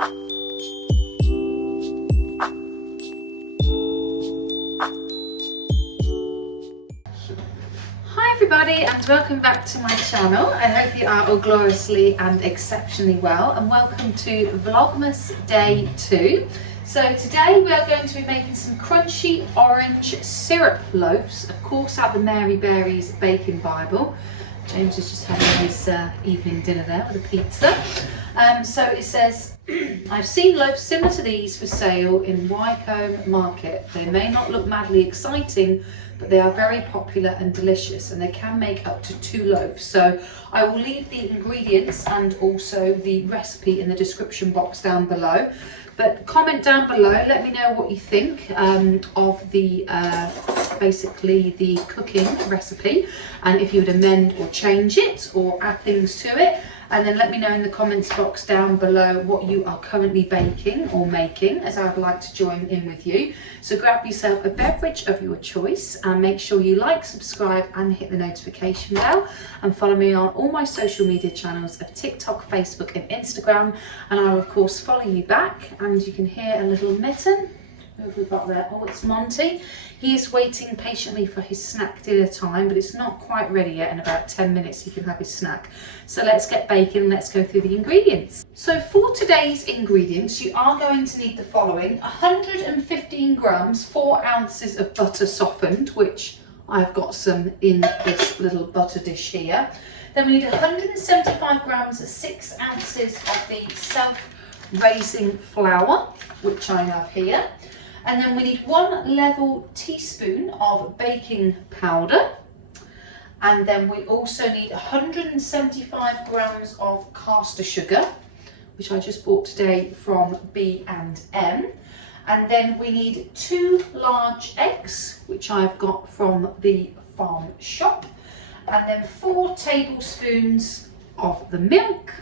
Hi everybody and welcome back to my channel. I hope you are all gloriously and exceptionally well, and welcome to Vlogmas Day 2. So today we are going to be making some crunchy orange syrup loaves, of course out the Mary Berry's Baking Bible. James is just having his evening dinner there with a pizza. So it says, I've seen loaves similar to these for sale in Wycombe Market. They may not look madly exciting, but they are very popular and delicious, and they can make up to 2 loaves. So I will leave the ingredients and also the recipe in the description box down below. But comment down below, let me know what you think of the basically the cooking recipe, and if you would amend or change it or add things to it. And then let me know in the comments box down below what you are currently baking or making, as I would like to join in with you. So grab yourself a beverage of your choice and make sure you like, subscribe and hit the notification bell, and follow me on all my social media channels of TikTok, Facebook and Instagram, and I will of course follow you back. And you can hear a little mitten. Who have we got there? Oh, it's Monty. He is waiting patiently for his snack dinner time, but it's not quite ready yet. In about 10 minutes he can have his snack. So let's get baking, let's go through the ingredients. So for today's ingredients, you are going to need the following: 115 grams, 4 ounces of butter softened, which I've got some in this little butter dish here. Then we need 175 grams, 6 ounces of the self-raising flour, which I have here. And then we need 1 level teaspoon of baking powder. And then we also need 175 grams of caster sugar, which I just bought today from B&M. And then we need 2 large eggs, which I've got from the farm shop. And then 4 tablespoons of the milk.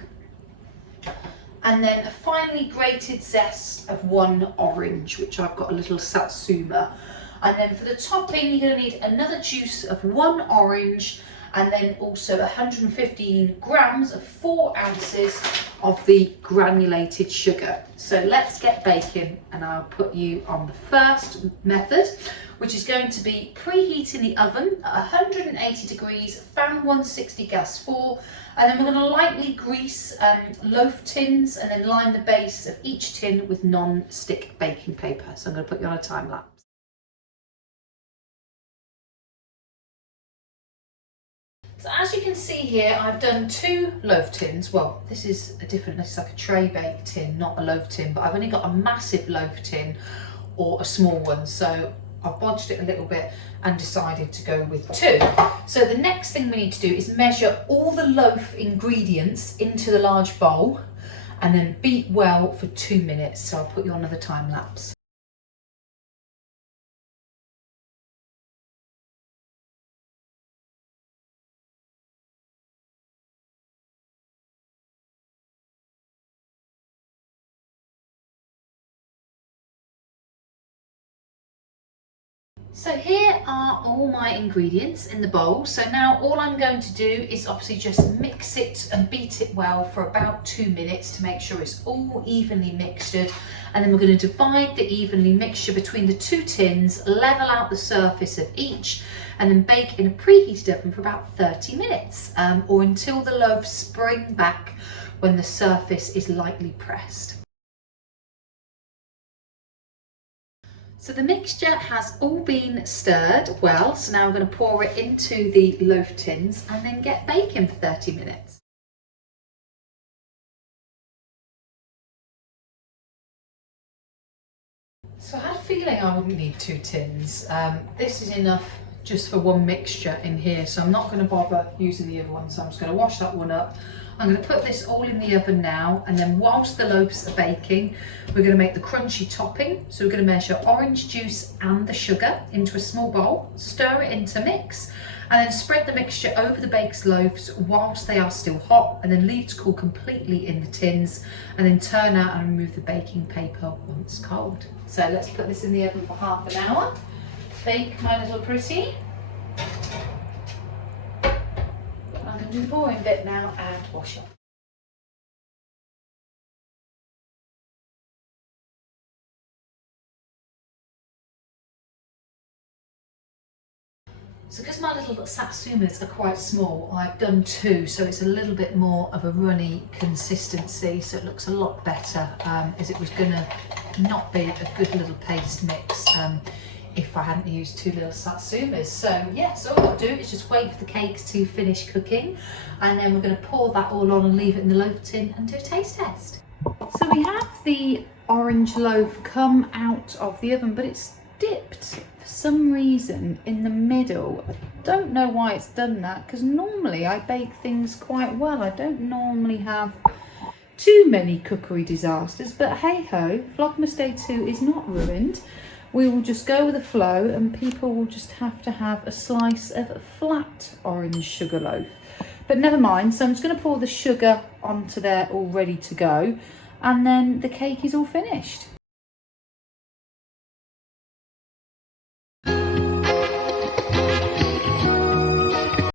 And then a finely grated zest of 1 orange, which I've got a little satsuma. And then for the topping, you're going to need another juice of 1 orange, and then also 115 grams of 4 ounces of the granulated sugar. So let's get baking, and I'll put you on the first method, which is going to be preheating the oven at 180 degrees, fan 160, gas 4, and then we're going to lightly grease loaf tins and then line the base of each tin with non-stick baking paper. So I'm going to put you on a time lapse. So as you can see here, I've done 2 loaf tins. Well, this is like a tray bake tin, not a loaf tin, but I've only got a massive loaf tin or a small one. So I've bodged it a little bit and decided to go with 2. So the next thing we need to do is measure all the loaf ingredients into the large bowl and then beat well for 2 minutes. So I'll put you on another time lapse. So here are all my ingredients in the bowl. So now all I'm going to do is obviously just mix it and beat it well for about 2 minutes to make sure it's all evenly mixtured. And then we're going to divide the evenly mixture between the 2 tins, level out the surface of each, and then bake in a preheated oven for about 30 minutes or until the loaves spring back when the surface is lightly pressed. So the mixture has all been stirred well, so now I'm going to pour it into the loaf tins and then get baking for 30 minutes. So I had a feeling I wouldn't need 2 tins. This is enough just for 1 mixture in here, so I'm not going to bother using the other one, so I'm just going to wash that one up. I'm going to put this all in the oven now, and then whilst the loaves are baking, we're going to make the crunchy topping. So we're going to measure orange juice and the sugar into a small bowl, stir it into mix, and then spread the mixture over the baked loaves whilst they are still hot, and then leave to cool completely in the tins, and then turn out and remove the baking paper once cold. So let's put this in the oven for half an hour. Bake my little pretty. I'm going to do the boring bit now and wash up. So because my little satsumas are quite small, I've done 2, so it's a little bit more of a runny consistency, so it looks a lot better, as it was going to not be a good little paste mix if I hadn't used 2 little satsumas. So yeah, so all I've got to do is just wait for the cakes to finish cooking, and then we're going to pour that all on and leave it in the loaf tin and do a taste test. So we have the orange loaf come out of the oven, but it's dipped for some reason in the middle. I don't know why it's done that, because normally I bake things quite well. I don't normally have too many cookery disasters, but hey ho, Vlogmas Day 2 is not ruined. We will just go with the flow, and people will just have to have a slice of flat orange sugar loaf. But never mind, so I'm just going to pour the sugar onto there all ready to go, and then the cake is all finished.